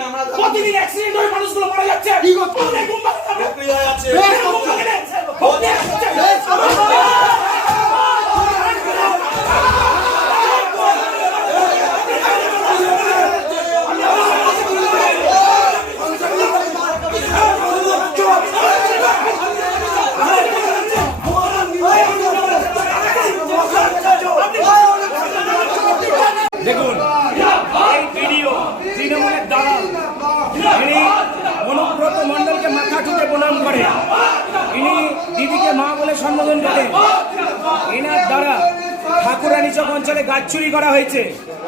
প্রতিদিন অ্যাক্সিডেন্ট হয়ে মানুষগুলো মারা যাচ্ছে। কি করতে আছে? দেখুন এই ভিডিও তৃণমূলের দালাল ইনি অনুব্রত মণ্ডলকে মাথা ঠুকে প্রণাম করে, ইনি দিদিকে মা বলে সম্বোধন করেন। এনার দ্বারা ঠাকুরানীচক অঞ্চলে গাছ চুরি করা হয়েছে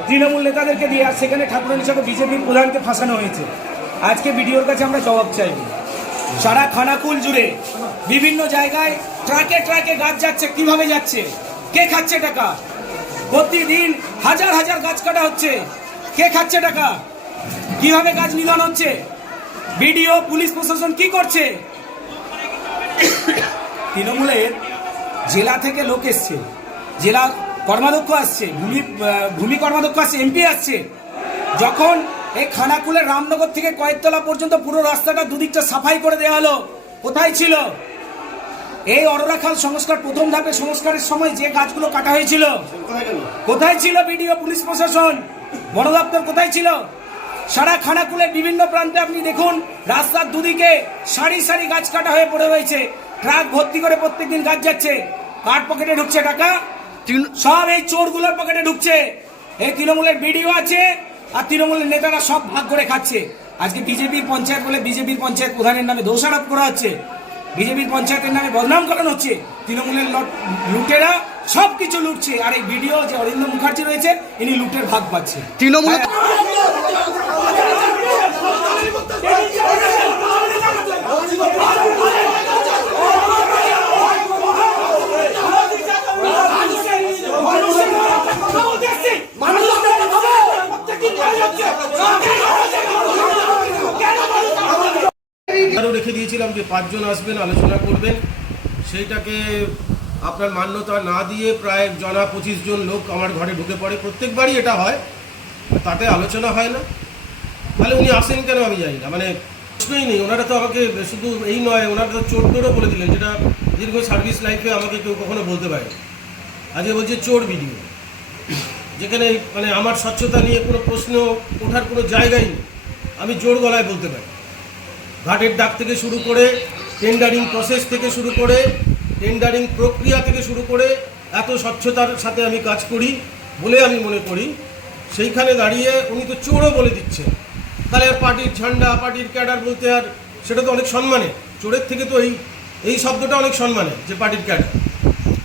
তৃণমূল নেতাদেরকে দিয়ে, আর সেখানে ঠাকুরানীচক বিজেপির প্রধানকে ফাঁসানো হয়েছে। আজকে ভিডিওর কাছে আমরা জবাব চাইব। সারা খানাকুল জুড়ে বিভিন্ন জায়গায় ট্রাকে ট্রাকে গাছ যাচ্ছে, কিভাবে যাচ্ছে, কে খাচ্ছে টাকা? প্রতিদিন হাজার হাজার গাছ কাটা হচ্ছে, কে খাচ্ছে টাকা? কিভাবে গাছ নিধন হচ্ছে? বিডিও পুলিশ প্রশাসন কি করছে? তৃণমূলের জেলা থেকে লোক এসছে, জেলা কর্মাধ্যক্ষ আসছে, ভূমি কর্মাধ্যক্ষ আসছে, এমপি আসছে। যখন এই খানাকুলের রামনগর থেকে কয়েকতলা পর্যন্ত পুরো রাস্তাটা দুদিকটা সাফাই করে দেওয়া হলো, কোথায় ছিল এই অরোরাখাল সংস্কার? প্রথম ধাপের সংস্কারের সময় যে গাছগুলো কাটা হয়েছিল, কোথায় ছিল বিডিও, পুলিশ প্রশাসন, বন দপ্তর কোথায় ছিল? সারা খানাকুলের বিভিন্ন প্রান্তে আপনি দেখুন, রাস্তার দুদিকে সারি সারি গাছ কাটা হয়ে পড়ে রয়েছে, ট্রাক ভর্তি করে প্রত্যেকদিন গাছ যাচ্ছে। কার পকেটে ঢুকছে টাকা? সব এই চোরগুলোর পকেটে ঢুকছে। এই তৃণমূলের বিডিও আছে আর তৃণমূলের নেতারা সব ভাগ করে খাচ্ছে। আজকে বিজেপির পঞ্চায়েত বলে বিজেপির পঞ্চায়েত প্রধানের নামে দোষারোপ করা হচ্ছে, বিজেপির পঞ্চায়েতের নামে বদনাম করানো হচ্ছে। তৃণমূলের লুটেরা সবকিছু লুটছে, আর এই ভিডিও যে অরিন্দ মুখার্জি রয়েছে, ইনি লুটের ভাগ পাচ্ছে। তৃণমূল আরও রেখে দিয়েছিলাম যে 5 জন আসবেন, আলোচনা করবেন। সেইটাকে আপনার মান্যতা না দিয়ে প্রায় 25 জন লোক আমার ঘরে ঢুকে পড়ে। প্রত্যেকবারই এটা হয়, তাতে আলোচনা হয় না। তাহলে উনি আসেন কেন আমি জানি না, মানে প্রশ্নই নেই। ওনারা তো আমাকে শুধু এই নয়, ওনারা তো চোর টোরও বলে দিলেন, যেটা দীর্ঘ সার্ভিস লাইফে আমাকে কেউ কখনো বলতে পারে। আজকে বলছে চোর ভিডিও, যেখানে মানে আমার স্বচ্ছতা নিয়ে কোনো প্রশ্ন ওঠার কোনো জায়গাই নেই। আমি জোর গলায় বলতে পারি, ঘাটের ডাক থেকে শুরু করে, টেন্ডারিং প্রসেস থেকে শুরু করে, টেন্ডারিং প্রক্রিয়া থেকে শুরু করে এত স্বচ্ছতার সাথে আমি কাজ করি বলে আমি মনে করি। সেইখানে দাঁড়িয়ে উনি তো চোরও বলে দিচ্ছেন। তাহলে আর পার্টির ঝান্ডা, পার্টির ক্যাডার বলতে, আর সেটা তো অনেক সম্মানে। চোরের থেকে তো এই শব্দটা অনেক সম্মানে, যে পার্টির ক্যাডার।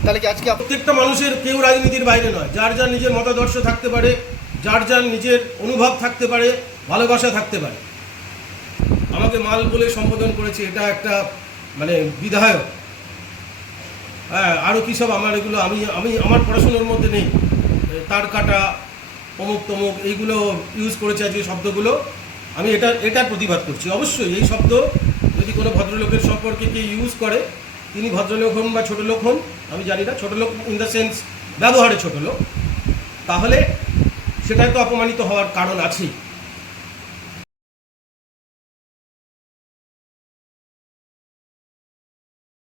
তাহলে কি আজকে প্রত্যেকটা মানুষের কেউ রাজনীতির বাইরে নয়, যার যার নিজের মতাদর্শ থাকতে পারে, যার যার নিজের অনুভব থাকতে পারে, ভালোবাসা থাকতে পারে। আমাকে মাল বলে সম্বোধন করেছে, এটা একটা মানে বিধায়ক। হ্যাঁ, আরও কী সব আমার এগুলো আমি আমার পড়াশোনার মধ্যে নেই। তার কাটা, অমুক তমুক, এইগুলো ইউজ করেছে আজকে শব্দগুলো। আমি এটার প্রতিবাদ করছি। অবশ্যই এই শব্দ যদি কোনো ভদ্রলোকের সম্পর্কে কে ইউজ করে, তিনি ভদ্রলোক হন বা ছোটো লোক হন, আমি জানি না, ছোটো লোক ইন দ্য সেন্স ব্যবহারে ছোটো লোক, তাহলে সেটাই তো অপমানিত হওয়ার কারণ আছেই।